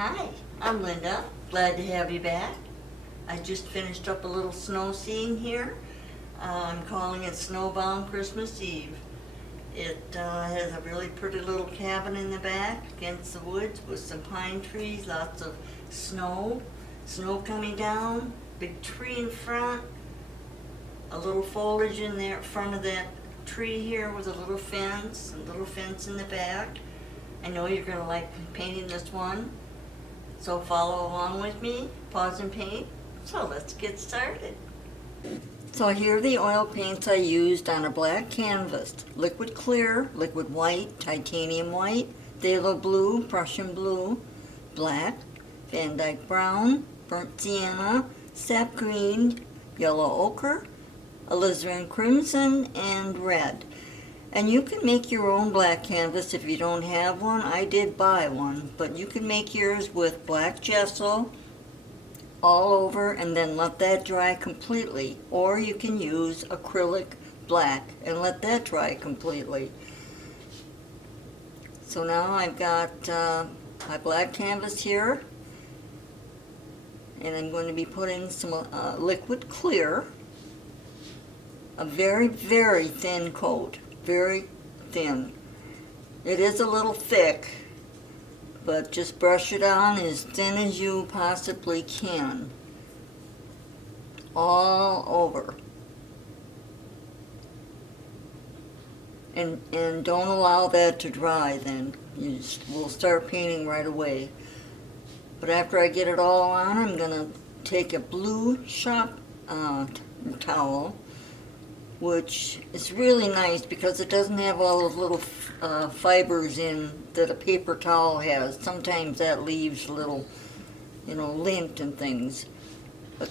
Hi, I'm Linda. Glad to have you back. I just finished up a little snow scene here. I'm calling it Snowbound Christmas Eve. It has a really pretty little cabin in the back against the woods with some pine trees, lots of snow coming down, big tree in front, a little foliage in there in front of that tree here with a little fence in the back. I know you're going to like painting this one. So follow along with me, pause and paint. So let's get started. So here are the oil paints I used on a black canvas. Liquid clear, liquid white, titanium white, phthalo blue, Prussian blue, black, Van Dyke brown, burnt sienna, sap green, yellow ochre, alizarin crimson, and red. And you can make your own black canvas if you don't have one. I did buy one, but you can make yours with black gesso all over and then let that dry completely. Or you can use acrylic black and let that dry completely. So now I've got my black canvas here, and I'm going to be putting some liquid clear, a very, very thin coat. Very thin. It is a little thick, but just brush it on as thin as you possibly can. All over. And don't allow that to dry then. We'll start painting right away. But after I get it all on, I'm going to take a blue shop towel, which is really nice because it doesn't have all those little fibers in that a paper towel has. Sometimes that leaves little, lint and things. But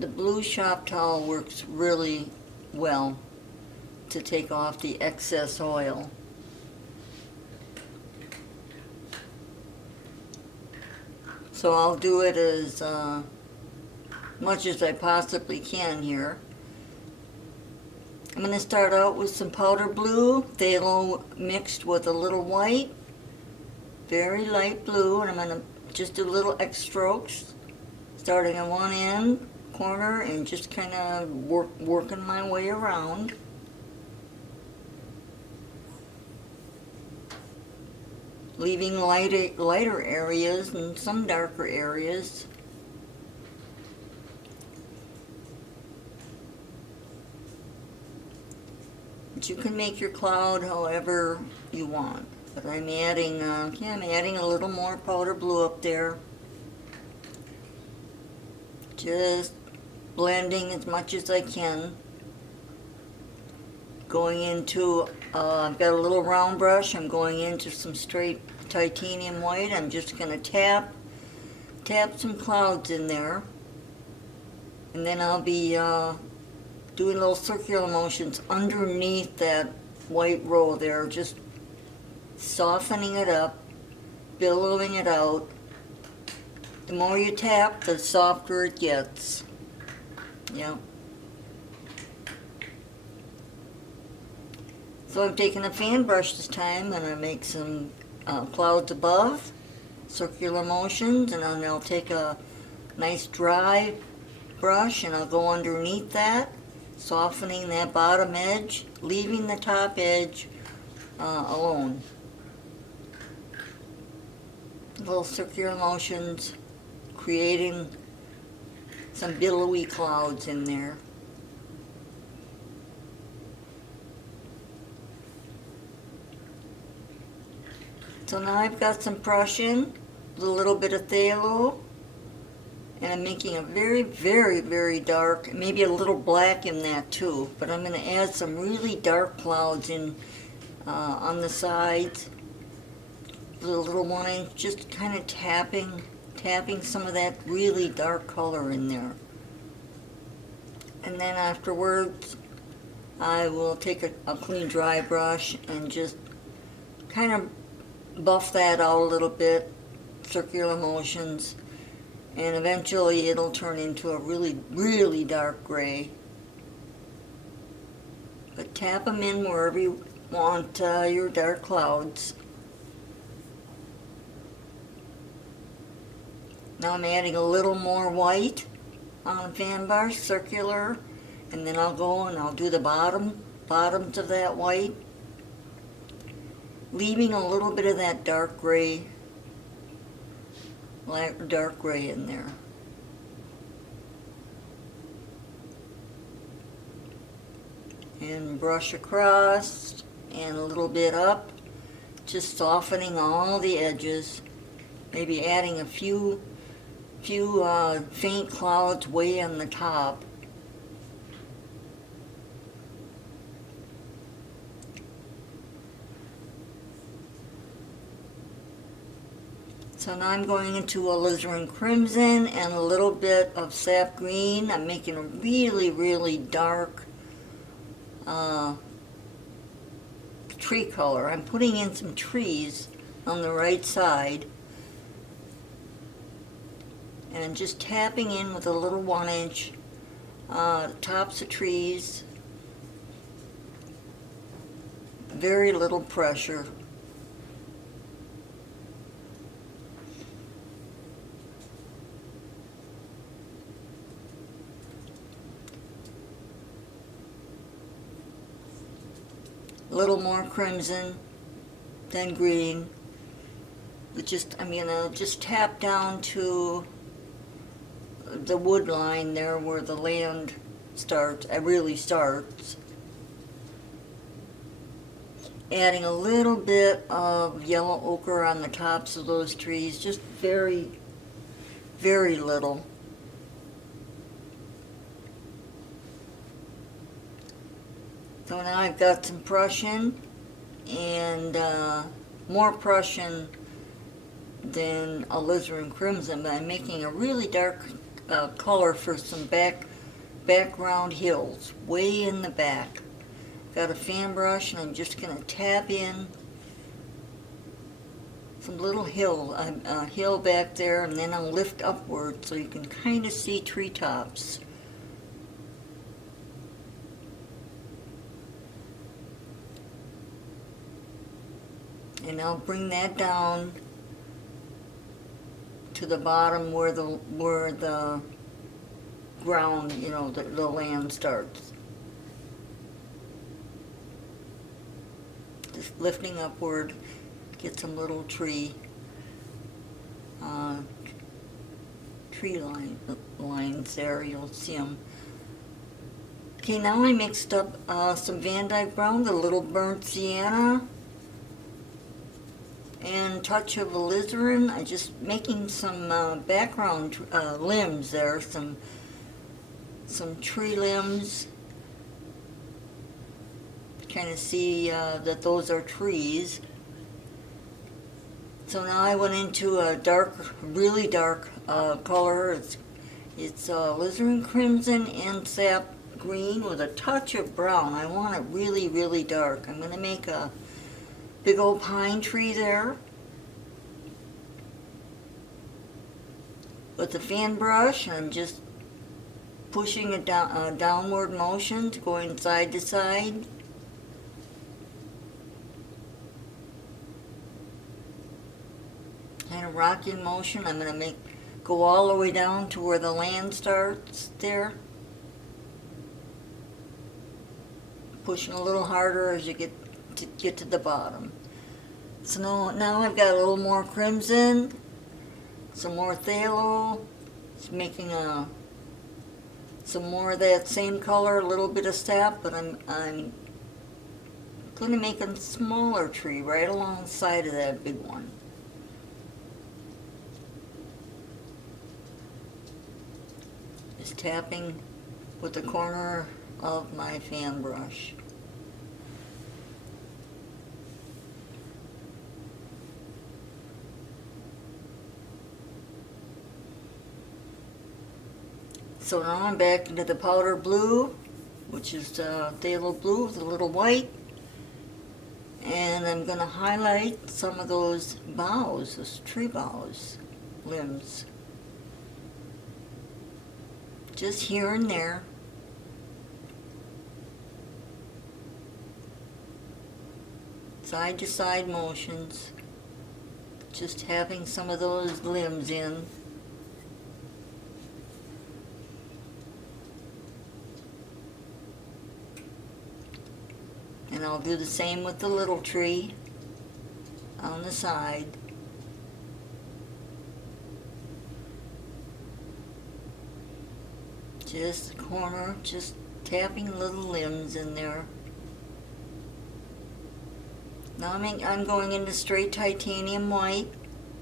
the blue shop towel works really well to take off the excess oil. So I'll do it as much as I possibly can here. I'm going to start out with some powder blue, phthalo mixed with a little white, very light blue, and I'm going to just do little X strokes, starting on one end corner and just kind of working my way around. Leaving lighter areas and some darker areas. You can make your cloud however you want, but I'm adding a little more powder blue up there. Just blending as much as I can. Going into, I've got a little round brush. I'm going into some straight titanium white. I'm just going to tap some clouds in there, and then I'll be doing little circular motions underneath that white row there, just softening it up, billowing it out. The more you tap, the softer it gets. Yeah. So I'm taking a fan brush this time, and I make some clouds above, circular motions, and then I'll take a nice dry brush and I'll go underneath that, softening that bottom edge, leaving the top edge alone. Little circular motions, creating some billowy clouds in there. So now I've got some Prussian, a little bit of phthalo, and I'm making a very, very, very dark, maybe a little black in that too, but I'm going to add some really dark clouds in on the sides, the little 1 inch, just kind of tapping some of that really dark color in there. And then afterwards, I will take a clean dry brush and just kind of buff that out a little bit, circular motions, and eventually it'll turn into a really, really dark gray. But tap them in wherever you want your dark clouds. Now I'm adding a little more white on the fan brush, circular, and then I'll go and I'll do the bottoms of that white, leaving a little bit of that dark gray in there. And brush across and a little bit up, just softening all the edges, maybe adding a few faint clouds way on the top. So now I'm going into alizarin crimson and a little bit of sap green. I'm making a really, really dark tree color. I'm putting in some trees on the right side and just tapping in with a little 1-inch tops of trees. Very little pressure. A little more crimson than green. I'm gonna just tap down to the wood line there where the land starts. It really starts. Adding a little bit of yellow ochre on the tops of those trees, just very, very little. So now I've got some Prussian and more Prussian than alizarin crimson, but I'm making a really dark color for some background hills way in the back. Got a fan brush and I'm just going to tap in some little hill back there, and then I'll lift upward so you can kind of see treetops. And I'll bring that down to the bottom where the ground, the land starts. Just lifting upward, get some little tree lines there. You'll see them. Okay, now I mixed up some Van Dyke brown, the little burnt sienna, and a touch of alizarin. I'm just making some background limbs there, some tree limbs. Kind of see that those are trees. So now I went into a really dark color. It's alizarin crimson and sap green with a touch of brown. I want it really, really dark. I'm going to make a big old pine tree there. With the fan brush, I'm just pushing it down, downward motions, going side to side. Kind of rocking motion. I'm going to go all the way down to where the land starts there. Pushing a little harder as you get to the bottom. So now I've got a little more crimson, some more phthalo. It's making some more of that same color, a little bit of sap, but I'm going to make a smaller tree right alongside of that big one. Just tapping with the corner of my fan brush. So now I'm back into the powder blue, which is phthalo blue with a little white. And I'm going to highlight some of those boughs, those tree boughs, limbs. Just here and there. Side to side motions. Just having some of those limbs in. And I'll do the same with the little tree on the side. Just corner, just tapping little limbs in there. Now I'm going into straight titanium white,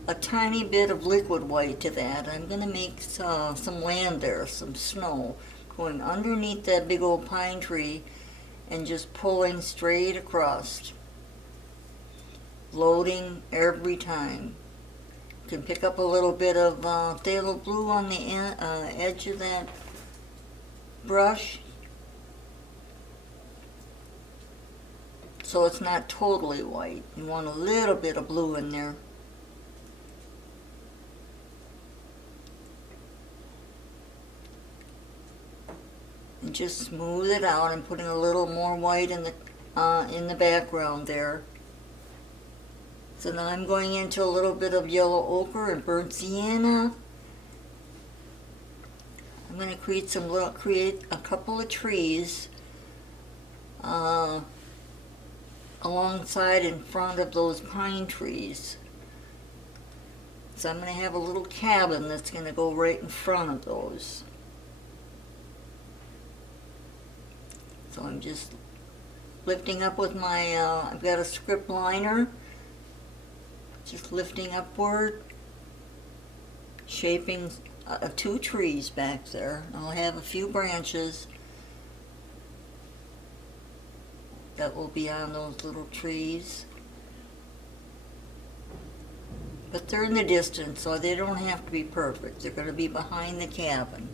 a tiny bit of liquid white to that. I'm going to make some land there, some snow, going underneath that big old pine tree and just pulling straight across. Loading every time. You can pick up a little bit of phthalo blue on the edge of that brush, so it's not totally white. You want a little bit of blue in there. And just smooth it out. I'm putting a little more white in the background there. So now I'm going into a little bit of yellow ochre and burnt sienna. I'm going to create a couple of trees alongside in front of those pine trees. So I'm going to have a little cabin that's going to go right in front of those. So I'm just lifting up with my, I've got a script liner, just lifting upward, shaping two trees back there. I'll have a few branches that will be on those little trees. But they're in the distance, so they don't have to be perfect. They're going to be behind the cabin.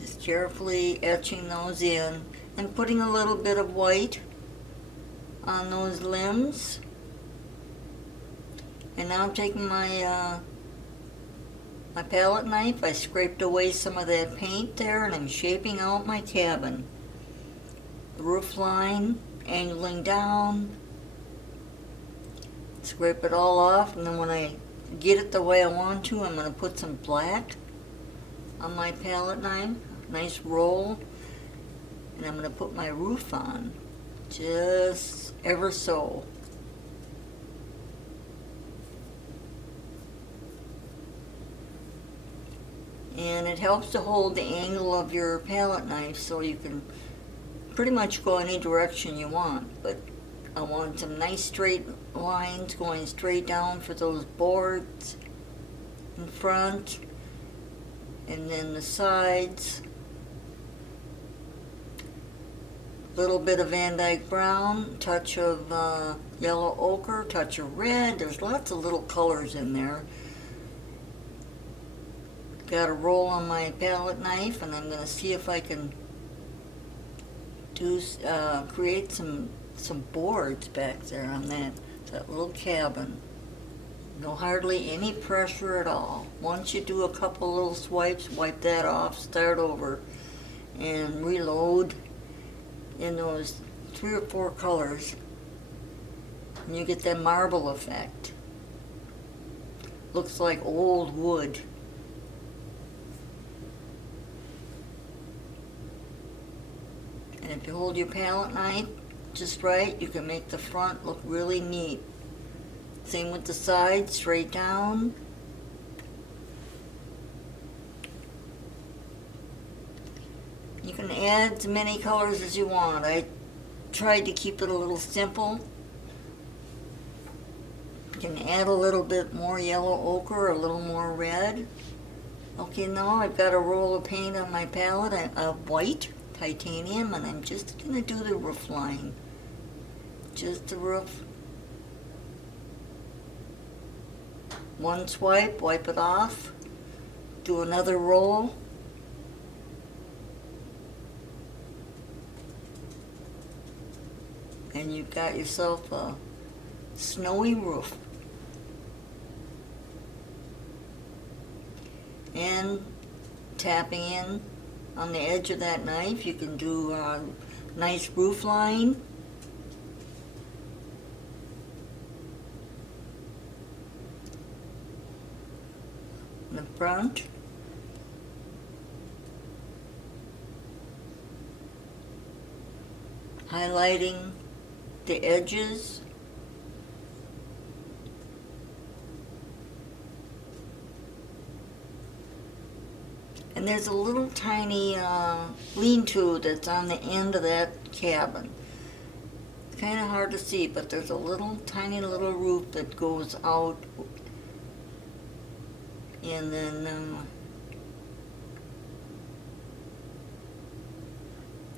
Just carefully etching those in and putting a little bit of white on those limbs. And now I'm taking my my palette knife. I scraped away some of that paint there, and I'm shaping out my cabin. The roof line, angling down, scrape it all off, and then when I get it the way I want to, I'm going to put some black on my palette knife, nice roll, and I'm going to put my roof on, just ever so. And it helps to hold the angle of your palette knife so you can pretty much go any direction you want. But I want some nice straight lines going straight down for those boards in front, and then the sides. Little bit of Van Dyke brown, touch of yellow ochre, touch of red. There's lots of little colors in there. Got a roll on my palette knife, and I'm going to see if I can do create some boards back there on that little cabin. No hardly any pressure at all. Once you do a couple little swipes, wipe that off, start over, and reload in those 3 or 4 colors, and you get that marble effect. Looks like old wood. And if you hold your palette knife just right, you can make the front look really neat. Same with the sides, straight down. You can add as many colors as you want. I tried to keep it a little simple. You can add a little bit more yellow ochre, a little more red. Okay, now I've got a roll of paint on my palette of white titanium, and I'm just going to do the roof line. Just the roof. One swipe, wipe it off. Do another roll. And you've got yourself a snowy roof. And tapping in on the edge of that knife, you can do a nice roof line. the front. Highlighting the edges. And there's a little tiny lean-to that's on the end of that cabin. It's kind of hard to see, but there's a little tiny little roof that goes out, and then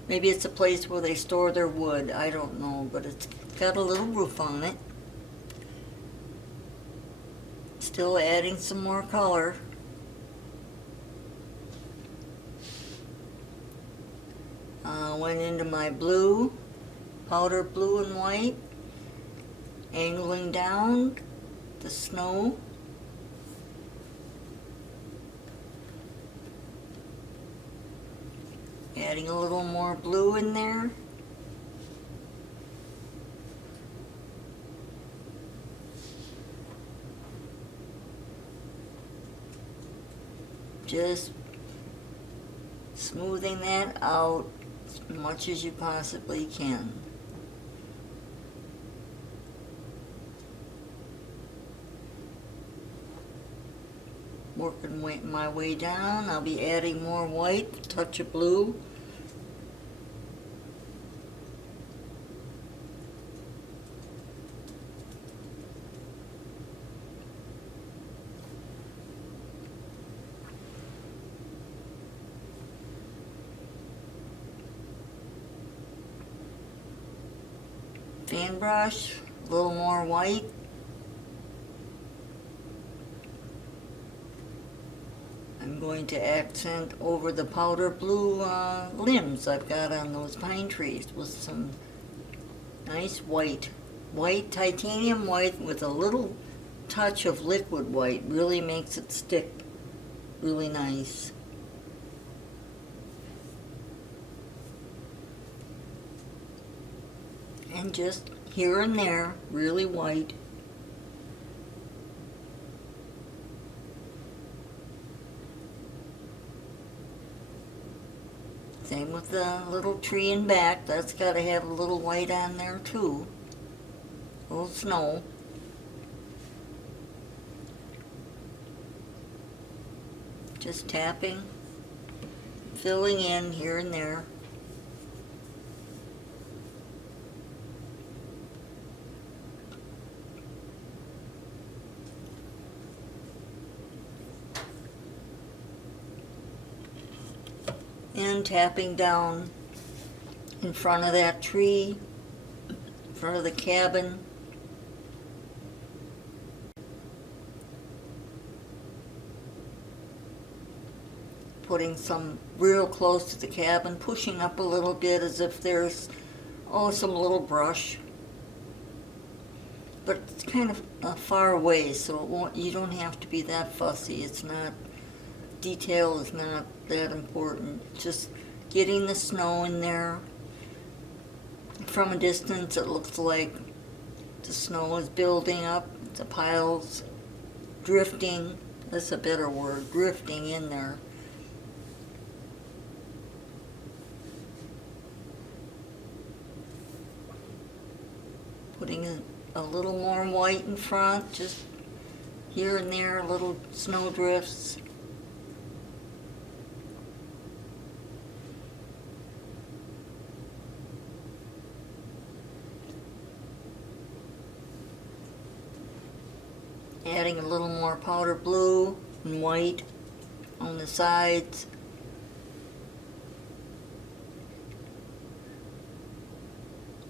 maybe it's a place where they store their wood. I don't know, but it's got a little roof on it. Still adding some more color. Went into my blue, powder blue and white, angling down the snow. Adding a little more blue in there. Just smoothing that out as much as you possibly can. Working my way down. I'll be adding more white, a touch of blue. Fan brush, a little more white. I'm going to accent over the powder blue limbs I've got on those pine trees with some nice white. White, titanium white with a little touch of liquid white. Really makes it stick really nice. And just here and there, really white. Same with the little tree in back. That's got to have a little white on there too. A little snow. Just tapping, filling in here and there. And tapping down in front of that tree, in front of the cabin. Putting some real close to the cabin, pushing up a little bit as if there's, some little brush. But it's kind of far away, so it won't, you don't have to be that fussy. It's not, detail is not that important. Just getting the snow in there. From a distance it looks like the snow is building up, the piles drifting, that's a better word, drifting in there. Putting a little more white in front, just here and there, little snow drifts. Adding a little more powder blue and white on the sides.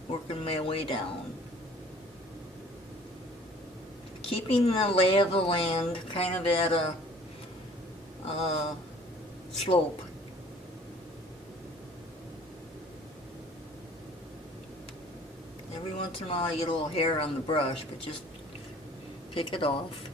Working my way down. Keeping the lay of the land kind of at a slope. Every once in a while you get a little hair on the brush, but just pick it off.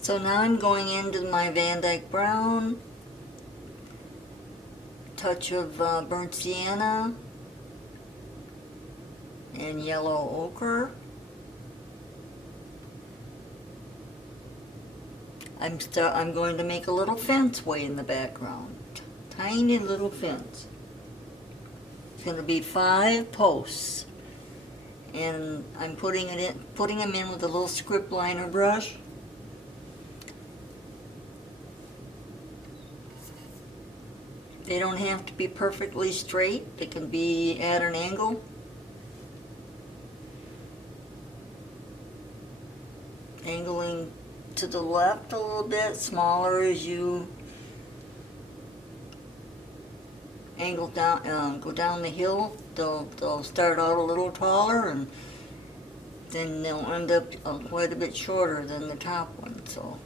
So now I'm going into my Van Dyke Brown, touch of burnt sienna and yellow ochre. I'm going to make a little fence way in the background. Tiny little fence. It's going to be 5 posts. And I'm putting them in with a little script liner brush. They don't have to be perfectly straight. They can be at an angle. Angling to the left a little bit, smaller as you angle down, go down the hill. They'll start out a little taller, and then they'll end up quite a bit shorter than the top one. So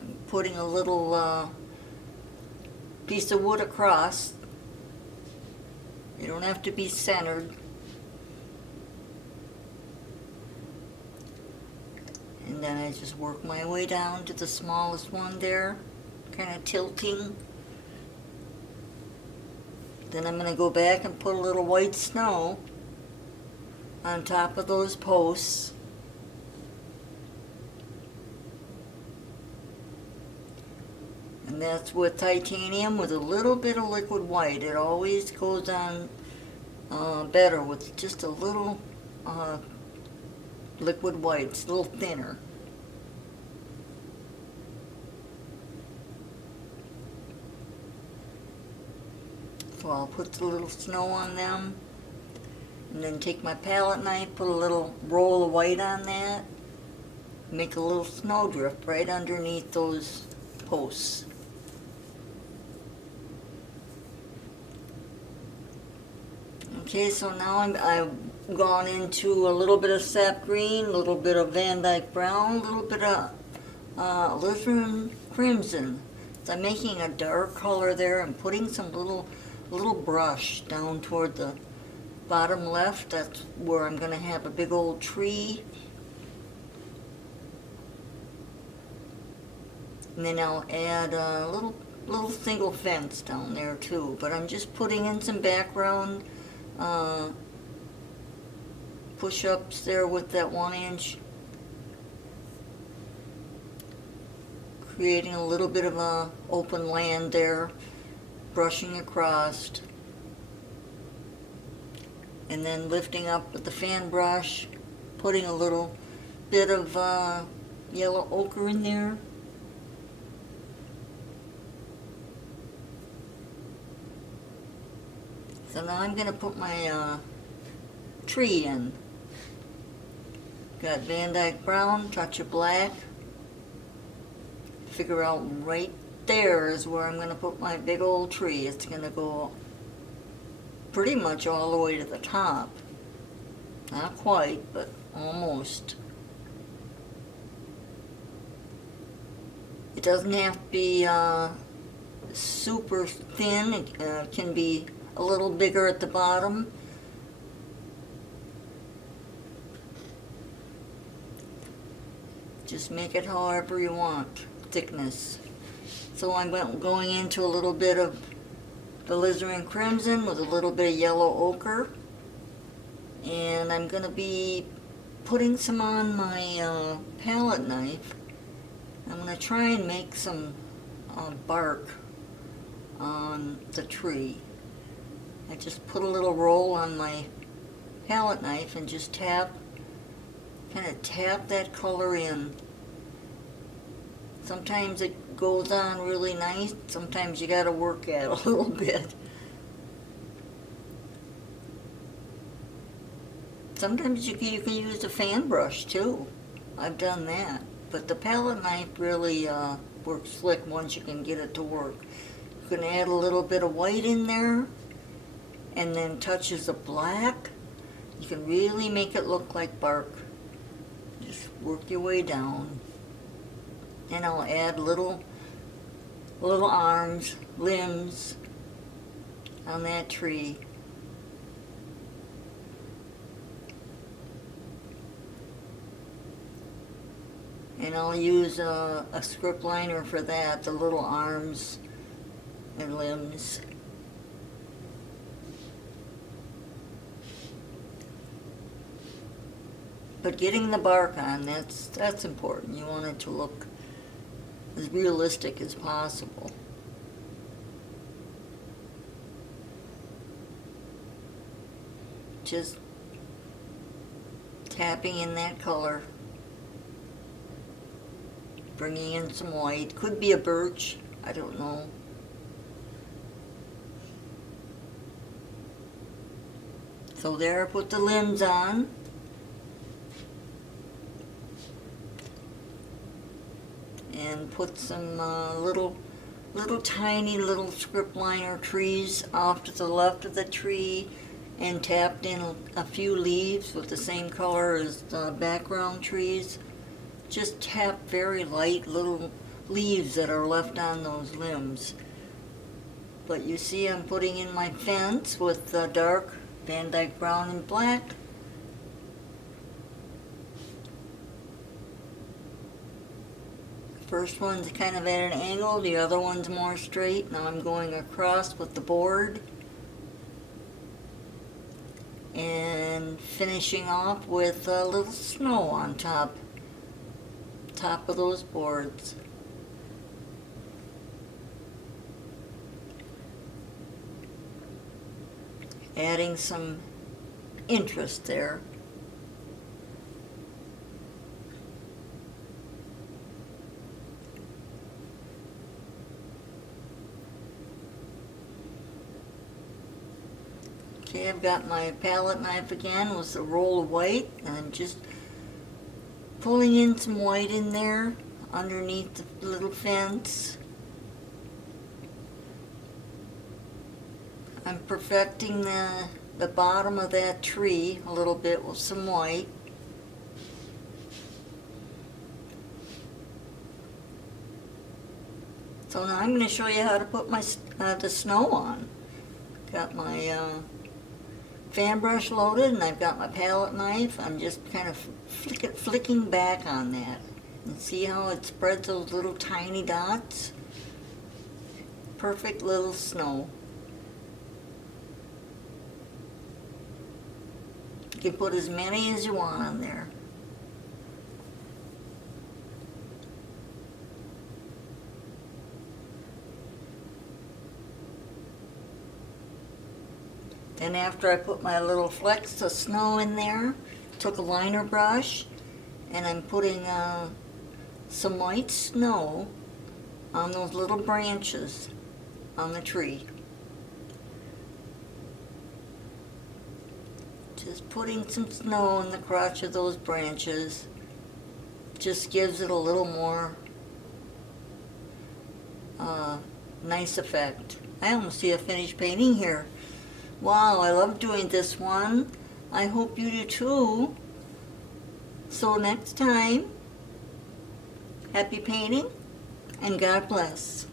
I'm putting a little piece of wood across. You don't have to be centered. And then I just work my way down to the smallest one there, kind of tilting. Then I'm going to go back and put a little white snow on top of those posts. And that's with titanium with a little bit of liquid white. It always goes on better with just a little liquid white. It's a little thinner. So I'll put the little snow on them, and then take my palette knife, put a little roll of white on that, make a little snowdrift right underneath those posts. Okay, so now I've gone into a little bit of sap green, a little bit of Van Dyke brown, a little bit of alizarin crimson. So I'm making a dark color there and putting some little brush down toward the bottom left. That's where I'm going to have a big old tree. And then I'll add a little single fence down there too. But I'm just putting in some background push-ups there with that 1-inch, creating a little bit of a open land there, brushing across, and then lifting up with the fan brush, putting a little bit of yellow ochre in there. So now I'm going to put my tree in. Got Van Dyke brown, touch of black. Figure out right there is where I'm going to put my big old tree. It's going to go pretty much all the way to the top. Not quite, but almost. It doesn't have to be super thin. It can be a little bigger at the bottom. Just make it however you want, thickness. So I'm going into a little bit of the alizarin crimson with a little bit of yellow ochre. And I'm going to be putting some on my palette knife. I'm going to try and make some bark on the tree. I just put a little roll on my palette knife and just kind of tap that color in. Sometimes it goes on really nice, sometimes you got to work at it a little bit. Sometimes you can use a fan brush too. I've done that. But the palette knife really works slick once you can get it to work. You can add a little bit of white in there, and then touches of black. You can really make it look like bark. Just work your way down. And I'll add little arms, limbs on that tree. And I'll use a script liner for that, the little arms and limbs. But getting the bark on, that's important. You want it to look as realistic as possible. Just tapping in that color, bringing in some white. Could be a birch, I don't know. So there, I put the limbs on. And put some little tiny little script liner trees off to the left of the tree, and tapped in a few leaves with the same color as the background trees. Just tap very light little leaves that are left on those limbs. But you see I'm putting in my fence with dark Van Dyke brown and black. First one's kind of at an angle, the other one's more straight. Now I'm going across with the board and finishing off with a little snow on top of those boards. Adding some interest there. Okay, I've got my palette knife again with a roll of white, and I'm just pulling in some white in there underneath the little fence. I'm perfecting the bottom of that tree a little bit with some white. So now I'm going to show you how to put my the snow on. Got my fan brush loaded, and I've got my palette knife. I'm just kind of flicking back on that. And see how it spreads those little tiny dots? Perfect little snow. You can put as many as you want on there. Then after I put my little flecks of snow in there, took a liner brush, and I'm putting some white snow on those little branches on the tree. Just putting some snow in the crotch of those branches just gives it a little more nice effect. I almost see a finished painting here. Wow, I love doing this one. I hope you do too. So next time, happy painting and God bless.